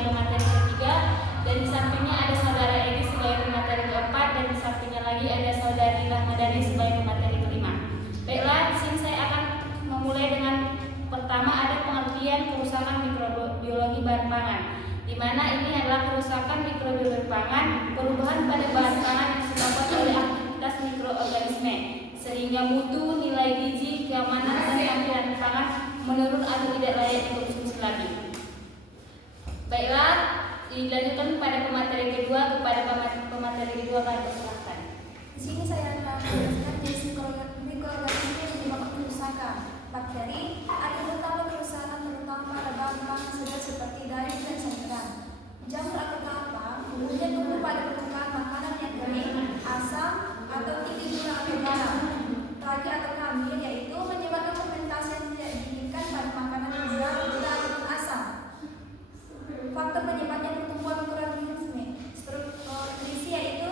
sebagai pemateri ketiga, dan di sampingnya ada saudara Edi sebagai pemateri keempat, dan di sampingnya lagi ada saudari Rahmadani sebagai pemateri kelima. Baiklah, di sini saya akan memulai dengan pertama ada pengertian kerusakan mikrobiologi bahan pangan, di mana ini adalah kerusakan mikrobiologi pangan, perubahan pada bahan pangan yang disebabkan oleh aktivitas mikroorganisme, sehingga mutu, nilai gizi, keamanan, dan tampilan pangan menurun atau tidak layak dikonsumsi lagi. Baiklah, dilanjutkan kepada pemateri kedua. Kepada pemateri kedua kami persilahkan. Di sini saya akan menjelaskan jenis mikroorganisme yang menyebabkan kerusakan. Bakteri ada beberapa kerusakan terutama pada bahan pangan seperti daging dan sayuran. Jamur atau kelapa umumnya tumbuh pada permukaan makanan yang kering, asam, atau tinggi gula atau garam. Ragi atau kamir yaitu menyebabkan fermentasi yang tidak diinginkan pada makanan yang bergaram, gula ataupun asam. Faktor penyebabnya pertumbuhan mikroorganisme. Nutrisi yaitu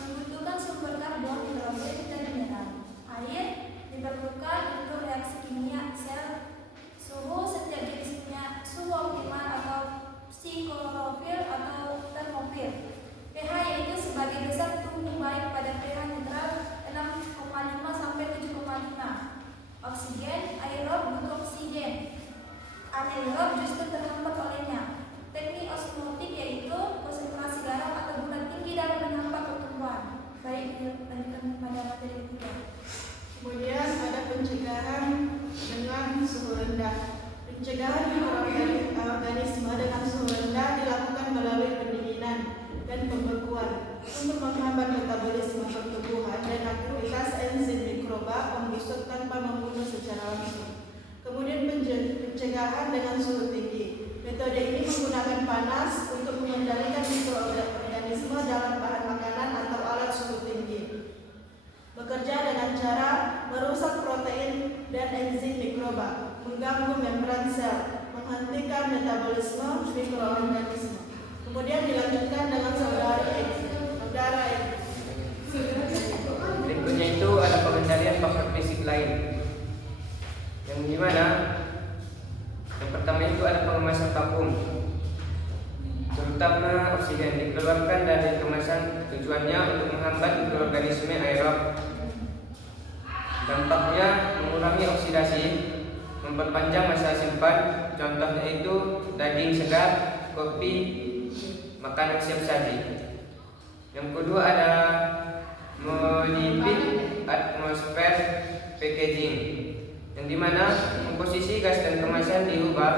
membutuhkan sumber karbon, hidrogen, dan mineral. Air diperlukan untuk reaksi kimia sel. Suhu setiap jenis punya suhu optimal atau psiklorofil atau termofil. pH yaitu sebagai dasar tumbuh baik pada pH netral 6,5 sampai 7,5. Oksigen, aerob butuh oksigen. Anaerob justru terhambat olehnya. Teknik osmotik yaitu konsentrasi garam atau gula tinggi dalam menghambat pertumbuhan. Baik, lanjutkan pada materi ketiga. Kemudian ada pencegahan dengan suhu rendah. Pencegahan mikroorganisme dengan suhu rendah dilakukan melalui pendinginan dan pembekuan untuk menghambat metabolisme pertumbuhan dan aktivitas enzim mikroba pembusuk tanpa membunuh secara langsung. Kemudian pencegahan dengan suhu tinggi. Metode ini menggunakan panas untuk mengendalikan mikroorganisme dalam bahan makanan atau alat suhu tinggi. Bekerja dengan cara merusak protein dan enzim mikroba, mengganggu membran sel, menghentikan metabolisme mikroorganisme. Kemudian dilanjutkan dengan saudara X. Berikutnya itu ada pengendalian faktor fisik lain, yang dimana yang pertama itu ada pengemasan vakum, terutama oksigen dikeluarkan dari kemasan, tujuannya untuk menghambat mikroorganisme aerob. Dampaknya mengurangi oksidasi, memperpanjang masa simpan, contohnya itu daging segar, kopi, makanan siap saji. Yang kedua ada modifik atmosfer packaging, yang dimana komposisi gas dan kemasan diubah,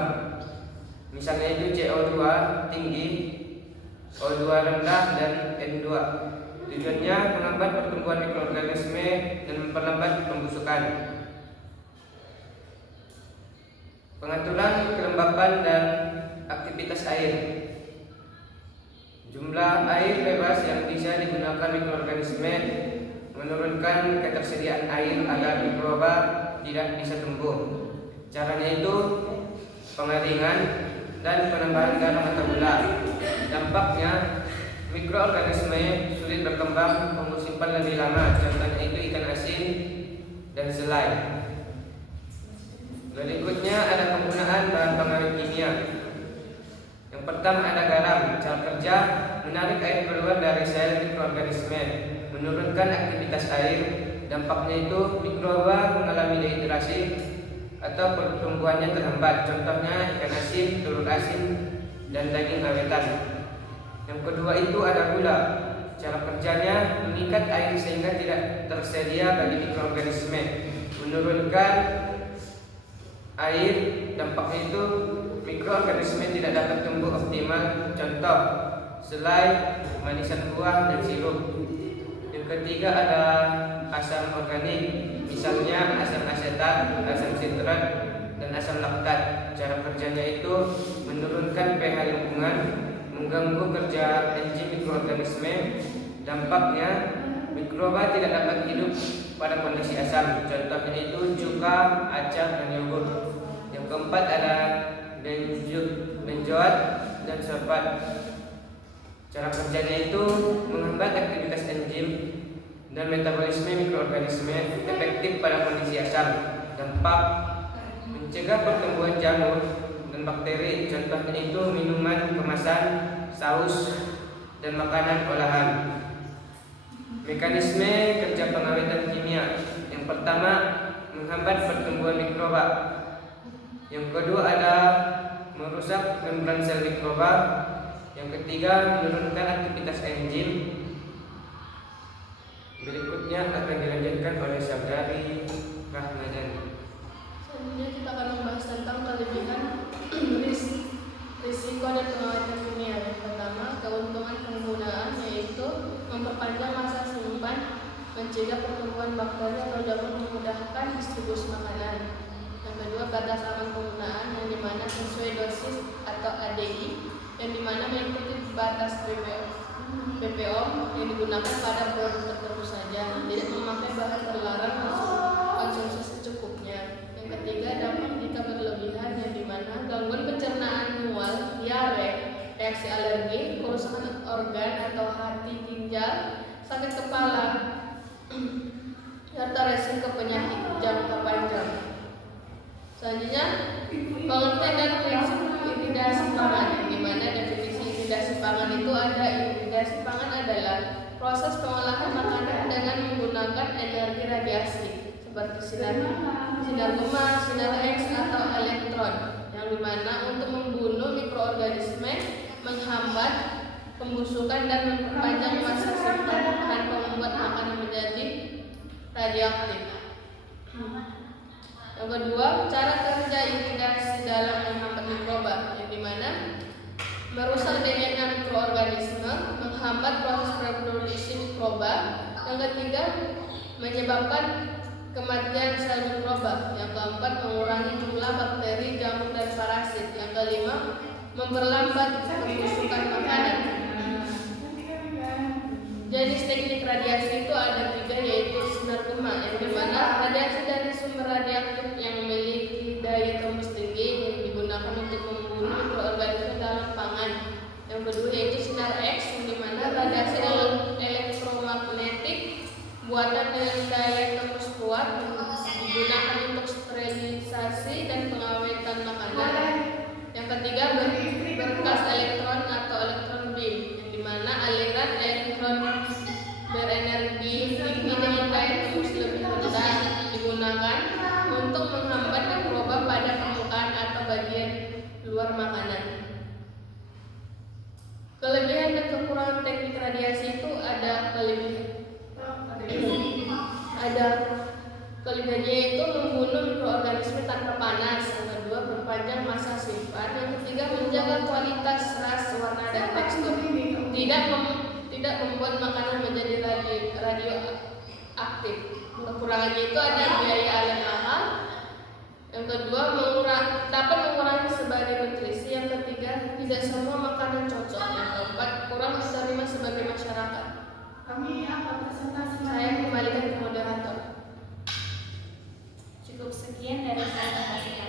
misalnya itu CO2 tinggi, O2 rendah, dan N2. Tujuannya menghambat pertumbuhan mikroorganisme dan memperlambat pembusukan. Pengaturan kelembapan dan aktivitas air. Jumlah air bebas yang bisa digunakan mikroorganisme, menurunkan ketersediaan air agar mikroba tidak bisa tumbuh. Caranya itu pengeringan dan penambahan garam atau gula. Dampaknya mikroorganisme sulit berkembang, umur simpan lebih lama, contohnya itu ikan asin dan selai. Berikutnya ada penggunaan bahan pengaruh kimia. Yang pertama ada garam. Cara kerja menarik air keluar dari sel mikroorganisme, menurunkan aktivitas air. Dampaknya itu mikroba mengalami dehidrasi atau pertumbuhannya terhambat, contohnya ikan asin, telur asin, dan daging awetan. Yang kedua itu ada gula. Cara kerjanya mengikat air sehingga tidak tersedia bagi mikroorganisme, menurunkan air. Dampaknya itu mikroorganisme tidak dapat tumbuh optimal, contoh selai, manisan buah, dan sirup. Yang ketiga ada asam organik, misalnya asam asetat, asam sitrat, dan asam laktat. Cara kerjanya itu menurunkan pH lingkungan, mengganggu kerja enzim mikroorganisme. Dampaknya mikroba tidak dapat hidup pada kondisi asam, contohnya itu cuka, acar, dan yogurt. Yang keempat ada benzoat dan sulfat. Cara kerjanya itu menghambat aktivitas enzim dan metabolisme mikroorganisme, efektif pada kondisi asam. Dampak mencegah pertumbuhan jamur dan bakteri, contohnya itu minuman kemasan, saus, dan makanan olahan. Mekanisme kerja pengawetan kimia. Yang pertama, menghambat pertumbuhan mikroba. Yang kedua ada merusak membran sel mikroba. Yang ketiga, menurunkan aktivitas enzim. Berikutnya akan dilanjutkan oleh Saudari Rahmadani. Selanjutnya kita akan membahas tentang kelebihan risiko dan pengawatan kimia. Yang pertama, keuntungan penggunaan yaitu memperpanjang masa simpan, mencegah pertumbuhan bakteri atau dapat memudahkan distribusi makanan. Yang kedua, batas aman penggunaan yang dimana sesuai dosis atau ADI yang dimana mengikuti batas BPOM yang digunakan pada produk tertentu saja, tidak memakai bahan terlarang konsumsi secukupnya. Yang ketiga, dampak jika berlebihan yang dimana gangguan pencernaan mual, diare, reaksi alergi, kerusakan organ atau hati, ginjal, sakit kepala, serta resiko penyakit jangka panjang. Selanjutnya, pengertian dan prinsip iritasi pangan, di mana definisi iritasi pangan itu ada. Iritasi pangan adalah proses pengolahan makanan dengan menggunakan energi radiasi seperti sinar gamma, sinar X atau elektron, yang dimana untuk membunuh mikroorganisme, menghambat pembusukan dan memperpanjang masa simpan tanpa membuat makanan menjadi radioaktif. Yang kedua, cara kerja iritasi dalam menghambat mikroba, yang dimana merusak DNA mikroorganisme, menghambat proses reproduksi mikroba. Yang ketiga, menyebabkan kematian sel mikroba. Yang keempat, mengurangi jumlah bakteri, jamur, dan parasit. Yang kelima, memperlambat pembusukan makanan. Jenis teknik radiasi itu ada 3, yaitu sinar gamma, yang dimana radiasi dari sumber radioaktif yang memiliki daya tembus tinggi yang digunakan untuk membunuh mikroorganisme dalam pangan. Yang kedua yaitu sinar X, yang dimana radiasi elektromagnetik buatan dengan daya tembus kuat digunakan untuk sterilisasi dan pengawetan makanan. Yang ketiga, berkas elektron atau elektron beam, yang dimana aliran elektron berenergi tinggi dengan daya tembus lebih rendah digunakan untuk menghambat mikroba pada permukaan atau bagian luar makanan. Kelebihan dan kekurangan teknik radiasi itu ada kelebihannya yaitu membunuh mikroorganisme tanpa panas. Yang kedua, berpanjang masa simpan. Yang ketiga, menjaga kualitas ras, warna, dan tekstur. Tidak membuat makanan menjadi radioaktif. Kekurangannya itu ada biaya alih mahal. Yang kedua, dapat mengurangi sebagai nutrisi. Yang ketiga, tidak semua makanan cocok. Yang keempat, kurang diterima sebagai masyarakat. Saya kembalikan ke moderator. Cukup sekian dari saya.